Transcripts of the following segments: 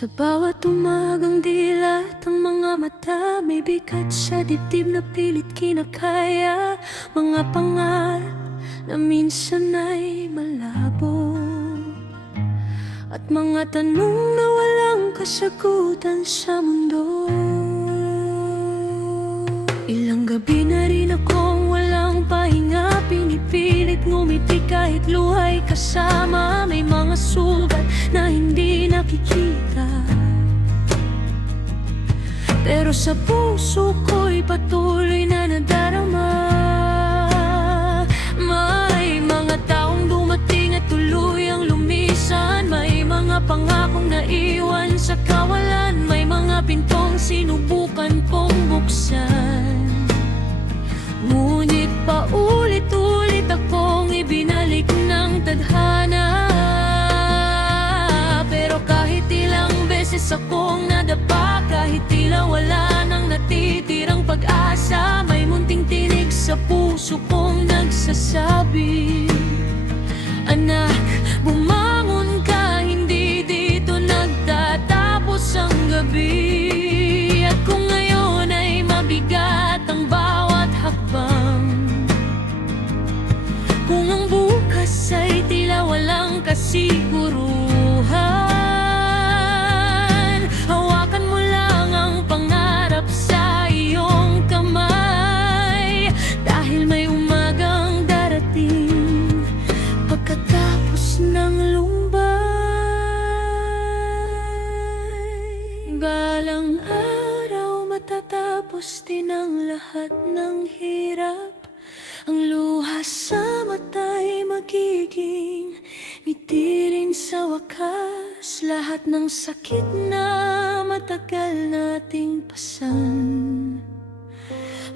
Sa bawat umagang dilat ang mga mata, may bigat sa dibdib na pilit kinakaya. Mga pangarap na minsan ay malabo, at mga tanong na walang kasagutan sa mundo. Ilang gabi na rin akong walang pahinga, pinipilit ngumiti kahit luha'y kasama. May mga sugat na hindi nakikita, pero sa puso ko'y patuloy na nadarama. May mga taong dumating at tuluyang lumisan, may mga pangakong naiwan sa kawalan, may mga pintong sinubukan kong buksan. Ngunit paulit-ulit akong ibinalik ng tadhana. Pero kahit ilang beses akong nadapa, kahit tila wala nang natitirang pag-asa, may munting tinig sa puso kong nagsasabi, anak, bumangon ka, hindi dito nagtatapos ang gabi. At kung ngayon ay mabigat ang bawat hakbang, kung ang bukas ay tila walang kasiguruhan, hawakan mo lang ang pangarap sa iyong kamay. Dahil may umagang darating pagkatapos ng lumbay. Balang araw matatapos din ang lahat ng hirap, ang luha sa mata'y magiging ngiti rin sa wakas. Lahat ng sakit na matagal nating pasan,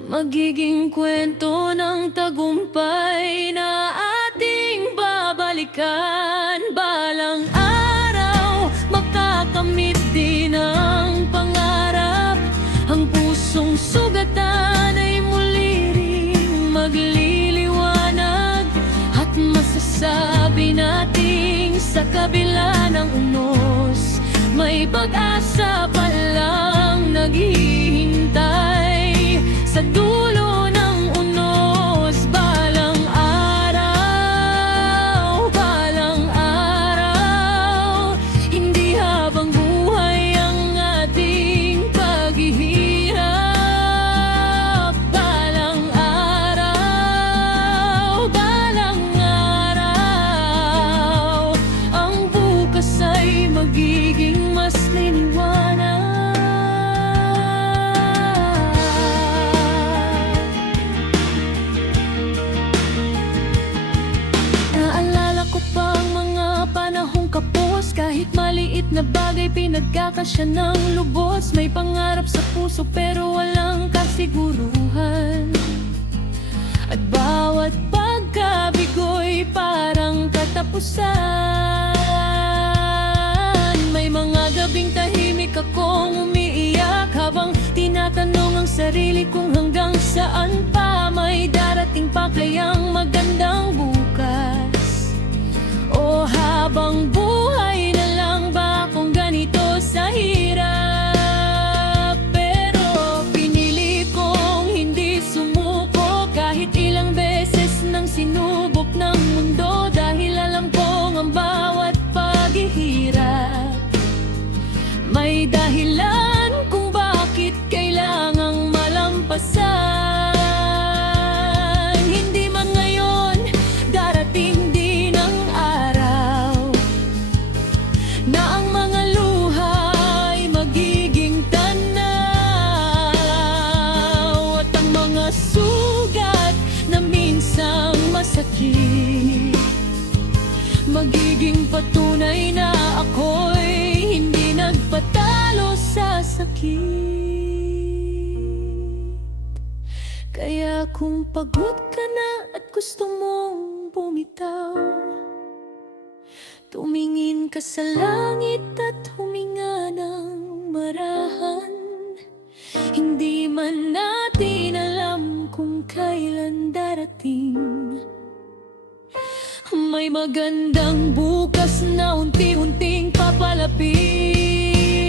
magiging kwento ng tagumpay na ating babalikan. Balang araw makakamit din ang pangarap, ang pusong sugatan ay muli ring magliliwanag. At masasabi nating sa kabila ng unos, may pag-asa palang naghihintay sa dulo ng unos. Balang araw, hindi habang buhay ang ating paghihirap. Balang araw, ang bukas ay magiging mas liliwanag. Naalala ko pa ang mga panahong kapos, kahit maliit na bagay pinagkakasya ng lubos. May pangarap sa puso pero walang kasiguruhan, at bawat pagkabigo'y parang katapusan. May mga gabing tahimik akong umiiyak, habang tinatanong ang sarili kung hanggang saan pa. May darating pa kayang magandang bukas, o habang buhay na lang ba kung ganito sa hirap? Pero pinili kong hindi sumuko, kahit ilang beses nang sinubok ng mundo. Dahil alam kong ang bawat paghihirap may dahilan kung bakit kailangang malampasan. Hindi man ngayon, darating din ang araw na ang mga luha ay magiging tanaw, at ang mga sugat na minsang masakit magiging patunay na ako'y hindi nagpatalo sa sakit. Kaya kung pagod ka na at gusto mong bumitaw, tumingin ka sa langit at huminga ng marahan. Hindi man natin alam kung kailan darating, may magandang bukas na unti-unting papalapit.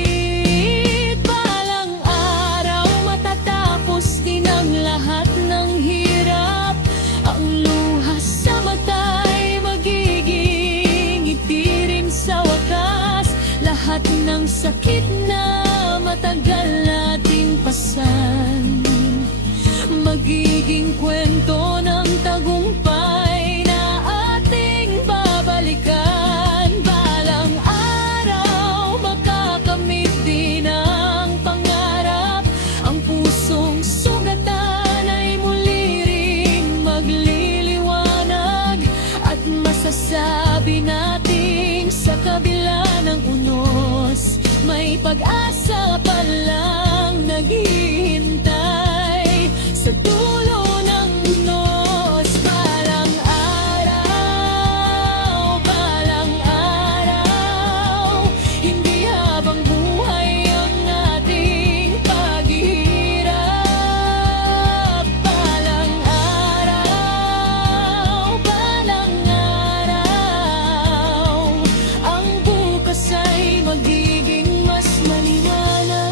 pag-asa pa lang naghihintay sa dulo ng unos. Balang araw, balang araw, hindi habang buhay ang ating paghihirap. Balang araw, ang bukas ay magiging mas maliwanag.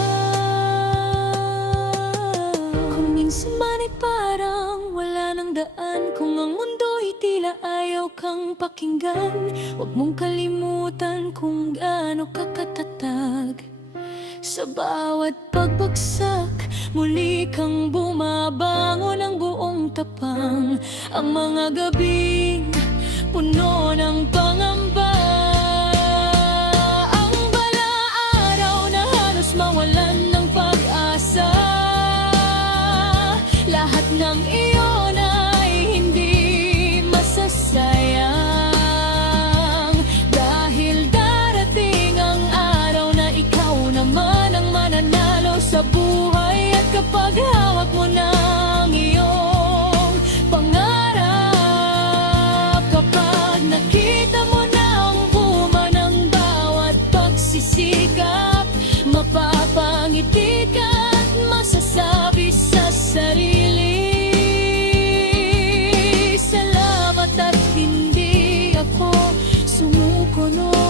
Kung minsan man ay parang wala nang daan, kung ang mundo'y tila ayaw kang pakinggan, huwag mong kalimutan kung gaano ka katatag. Sa bawat pagbagsak, muli kang bumabangon ng buong tapang. Ang mga gabing puno ng pangamba, ang balaaraw na halos mawalan ng pag-asa. Lahat ng iyon ay hindi masasayang, dahil darating ang araw na ikaw naman ang mananalo sa buhay. At kapag hawak mo na ang iyong pangarap, kapag nakita mo na ang bunga ng bawat pagsisikap, mapapangiti ka at masasabi sa sarili, salamat at hindi ako sumuko noon.